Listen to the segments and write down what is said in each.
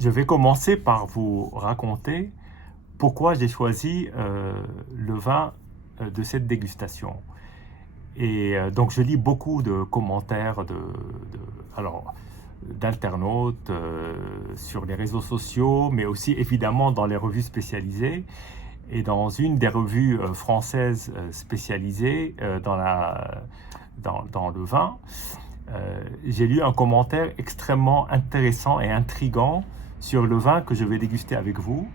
Je vais commencer par vous raconter pourquoi j'ai choisi le vin de cette dégustation. Donc je lis beaucoup de commentaires alors, d'internautes sur les réseaux sociaux, mais aussi évidemment dans les revues spécialisées. Et dans une des revues françaises spécialisées dans le vin, j'ai lu un commentaire extrêmement intéressant et intrigant sur le vin que je vais déguster avec vous.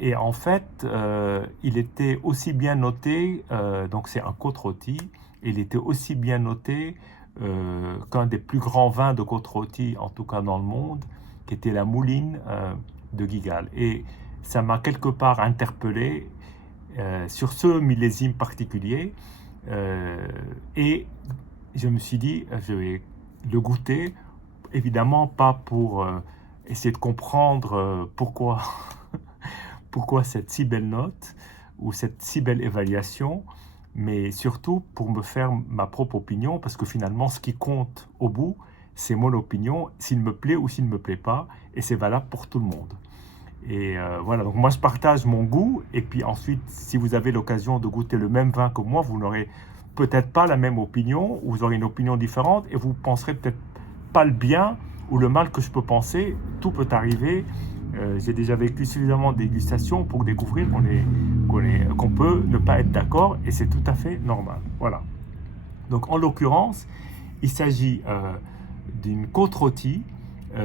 Et en fait, il était aussi bien noté, donc c'est un côte-rôti, il était aussi bien noté qu'un des plus grands vins de côte-rôti, en tout cas dans le monde, qui était la Mouline de Guigal. Et ça m'a quelque part interpellé sur ce millésime particulier. Et je me suis dit, je vais le goûter, évidemment pas pour essayer de comprendre pourquoi cette si belle note ou cette si belle évaluation, mais surtout pour me faire ma propre opinion, parce que finalement, ce qui compte au bout, c'est mon opinion, s'il me plaît ou s'il ne me plaît pas, et c'est valable pour tout le monde. Et voilà, donc moi je partage mon goût, et puis ensuite, si vous avez l'occasion de goûter le même vin que moi, vous n'aurez peut-être pas la même opinion, ou vous aurez une opinion différente, et vous penserez peut-être pas le bien ou le mal que je peux penser, tout peut arriver. J'ai déjà vécu suffisamment de dégustations pour découvrir qu'on peut ne pas être d'accord, et c'est tout à fait normal. Voilà. Donc en l'occurrence, il s'agit d'une côte-rôtie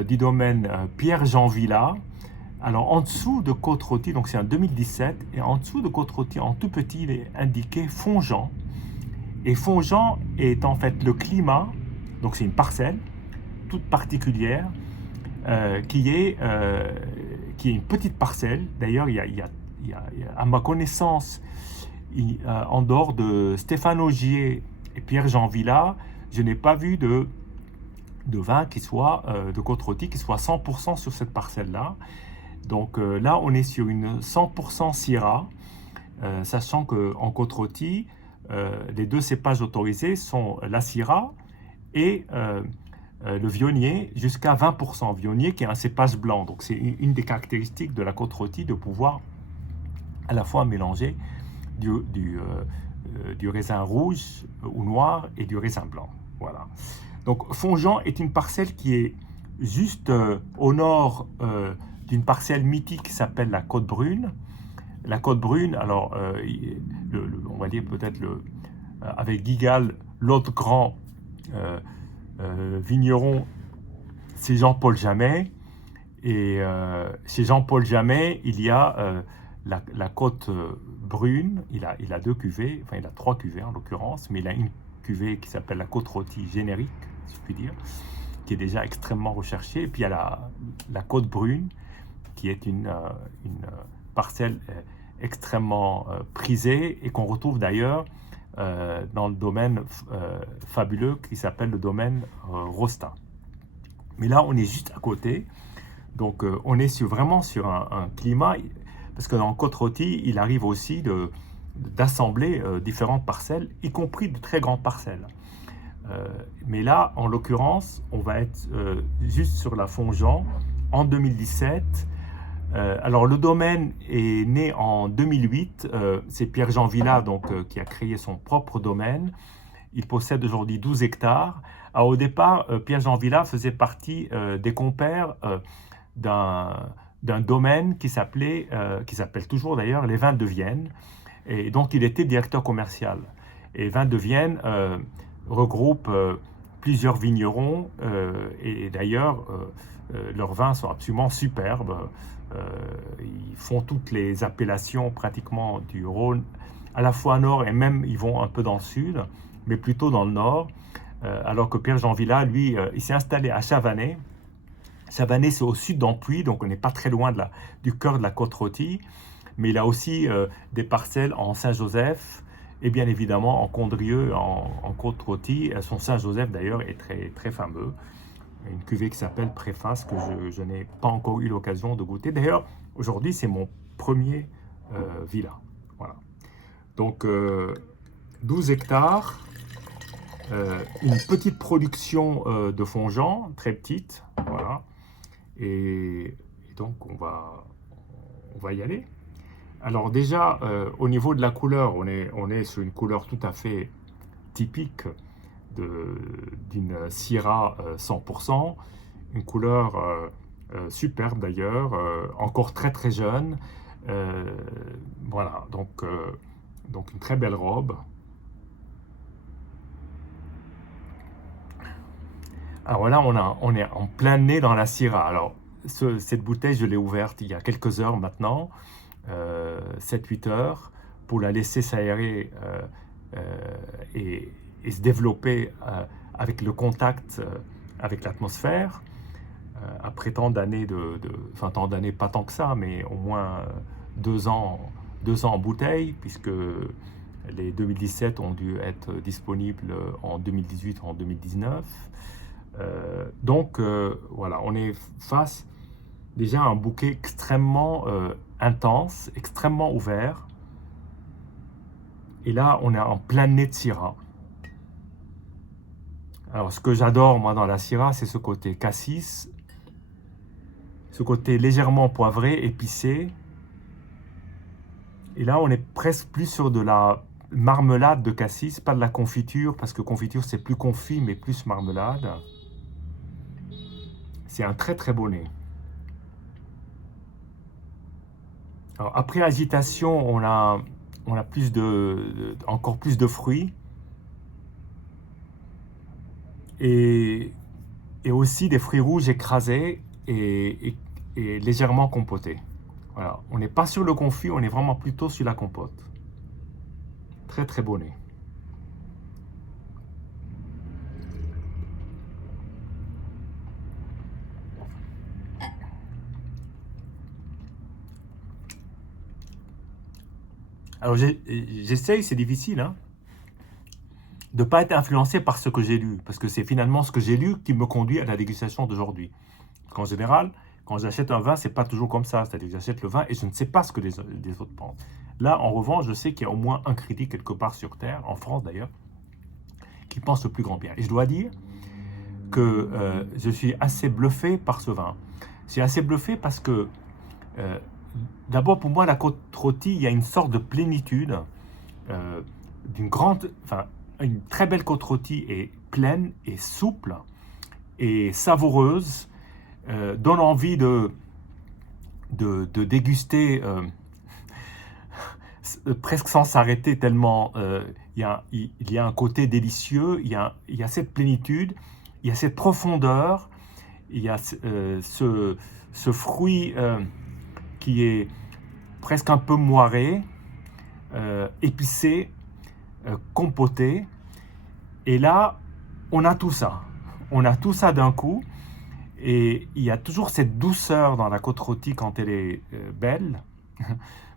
du domaine Pierre-Jean Villa. Alors en dessous de côte-rôtie, donc c'est en 2017, et en dessous de côte-rôtie, en tout petit, il est indiqué Fongeant. Et Fongeant est en fait le climat, donc c'est une parcelle toute particulière, qui est une petite parcelle. D'ailleurs, à ma connaissance, en dehors de Stéphane Augier et Pierre-Jean Villa, je n'ai pas vu de vin qui soit de côte-rôtie qui soit 100% sur cette parcelle-là. Donc là, on est sur une 100% Syrah, sachant qu'en côte-rôtie, les deux cépages autorisés sont la Syrah et le Viognier jusqu'à 20%. Viognier qui est un cépage blanc. Donc c'est une des caractéristiques de la côte-rôtie de pouvoir à la fois mélanger du raisin rouge ou noir et du raisin blanc. Voilà. Donc Fongeant est une parcelle qui est juste au nord d'une parcelle mythique qui s'appelle la Côte Brune. La Côte Brune, alors on va dire peut-être avec Guigal, l'autre grand vigneron, c'est Jean-Paul Jamet. Et chez Jean-Paul Jamet, il y a la Côte Brune. Il a deux cuvées, enfin il a trois cuvées en l'occurrence, mais il a une cuvée qui s'appelle la Côte-rôtie générique, si je puis dire, qui est déjà extrêmement recherchée. Et puis il y a la Côte Brune, qui est une parcelle extrêmement prisée et qu'on retrouve d'ailleurs dans le domaine fabuleux qui s'appelle le domaine Rosta. Mais là, on est juste à côté. Donc, on est vraiment sur un climat, parce que dans côte-rôtie, il arrive aussi d'assembler différentes parcelles, y compris de très grandes parcelles. Mais là, en l'occurrence, on va être juste sur la Fongeant en 2017. Alors le domaine est né en 2008, c'est Pierre-Jean Villa qui a créé son propre domaine. Il possède aujourd'hui 12 hectares. Alors, au départ, Pierre-Jean Villa faisait partie des compères d'un domaine qui s'appelle toujours d'ailleurs les Vins de Vienne, et donc il était directeur commercial. Et Vins de Vienne regroupe plusieurs vignerons, et d'ailleurs leurs vins sont absolument superbes. Ils font toutes les appellations pratiquement du Rhône, à la fois nord et même ils vont un peu dans le sud, mais plutôt dans le nord. Alors que Pierre-Jean Villa, lui, il s'est installé à Chavanay. Chavanay, c'est au sud d'Ampuis, donc on n'est pas très loin du cœur de la côte-rôtie. Mais il a aussi des parcelles en Saint-Joseph et bien évidemment en Condrieu, en côte-rôtie. Son Saint-Joseph d'ailleurs est très, très fameux. Une cuvée qui s'appelle Préface, que je n'ai pas encore eu l'occasion de goûter. D'ailleurs, aujourd'hui, c'est mon premier villa. Voilà. Donc, 12 hectares, une petite production de Fongeant, très petite, voilà. Et donc on va y aller. Alors déjà, au niveau de la couleur, on est sur une couleur tout à fait typique d'une Syrah 100%, une couleur superbe d'ailleurs, encore très très jeune. Euh, voilà, donc une très belle robe. Alors là, on est en plein nez dans la Syrah. Alors, cette bouteille, je l'ai ouverte il y a quelques heures maintenant, 7-8 heures, pour la laisser s'aérer et, et se développer avec le contact avec l'atmosphère. Après tant d'années enfin tant d'années, pas tant que ça, mais au moins 2 ans, 2 ans en bouteille, puisque les 2017 ont dû être disponibles en 2018 ou en 2019. Voilà, on est face déjà à un bouquet extrêmement intense, extrêmement ouvert. Et là, on est en plein nez de Syrah. Alors, ce que j'adore, moi, dans la Syrah, c'est ce côté cassis, ce côté légèrement poivré, épicé. Et là, on est presque plus sur de la marmelade de cassis, pas de la confiture, parce que confiture, c'est plus confit, mais plus marmelade. C'est un très très beau nez. Alors, après agitation, on a encore plus de fruits et, et aussi des fruits rouges écrasés et légèrement compotés. Voilà. On n'est pas sur le confit, on est vraiment plutôt sur la compote. Très très beau nez. Alors j'essaye, c'est difficile, hein, de ne pas être influencé par ce que j'ai lu, parce que c'est finalement ce que j'ai lu qui me conduit à la dégustation d'aujourd'hui. En général, quand j'achète un vin, c'est pas toujours comme ça, c'est-à-dire que j'achète le vin et je ne sais pas ce que les autres pensent. Là, en revanche, je sais qu'il y a au moins un critique quelque part sur Terre, en France d'ailleurs, qui pense le plus grand bien. Et je dois dire que je suis assez bluffé par ce vin. Je suis assez bluffé parce que, euh, d'abord pour moi, la côte rôtie, il y a une sorte de plénitude, euh, enfin, une très belle côte rôtie est pleine et souple et savoureuse, donne envie de déguster presque sans s'arrêter tellement il y a un côté délicieux, il y a cette plénitude, il y a cette profondeur, il y a ce fruit qui est presque un peu moiré, épicé, compoté. Et là, on a tout ça. On a tout ça d'un coup. Et il y a toujours cette douceur dans la côte rôtie quand elle est belle.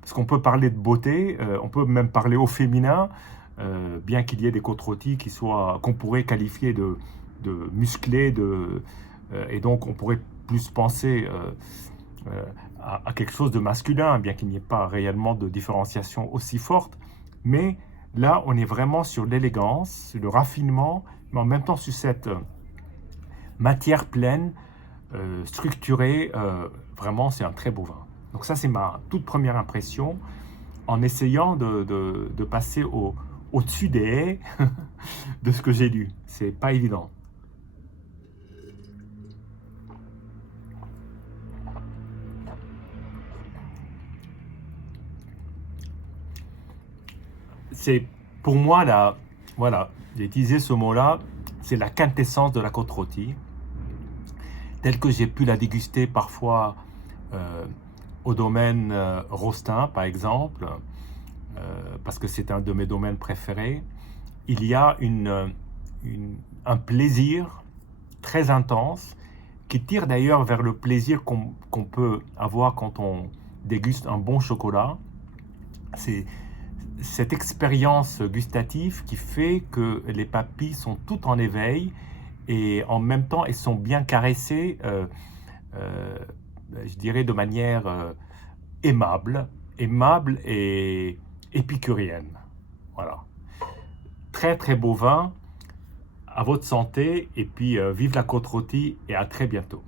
Parce qu'on peut parler de beauté, on peut même parler au féminin, bien qu'il y ait des côtes rôties qu'on pourrait qualifier de musclées, et donc on pourrait plus penser à quelque chose de masculin, bien qu'il n'y ait pas réellement de différenciation aussi forte. Mais là, on est vraiment sur l'élégance, sur le raffinement, mais en même temps sur cette matière pleine, structurée. Vraiment, c'est un très beau vin. Donc ça, c'est ma toute première impression, en essayant de passer au-dessus des haies de ce que j'ai lu. C'est pas évident. C'est pour moi, voilà, j'ai utilisé ce mot-là, c'est la quintessence de la côte rôtie, telle que j'ai pu la déguster parfois euh, au domaine Rostin, par exemple, parce que c'est un de mes domaines préférés. Il y a un plaisir très intense qui tire d'ailleurs vers le plaisir qu'on peut avoir quand on déguste un bon chocolat. C'est cette expérience gustative qui fait que les papilles sont toutes en éveil et en même temps elles sont bien caressées, euh, je dirais de manière aimable et épicurienne. Voilà. Très très beau vin, à votre santé et puis vive la côte rôtie et à très bientôt.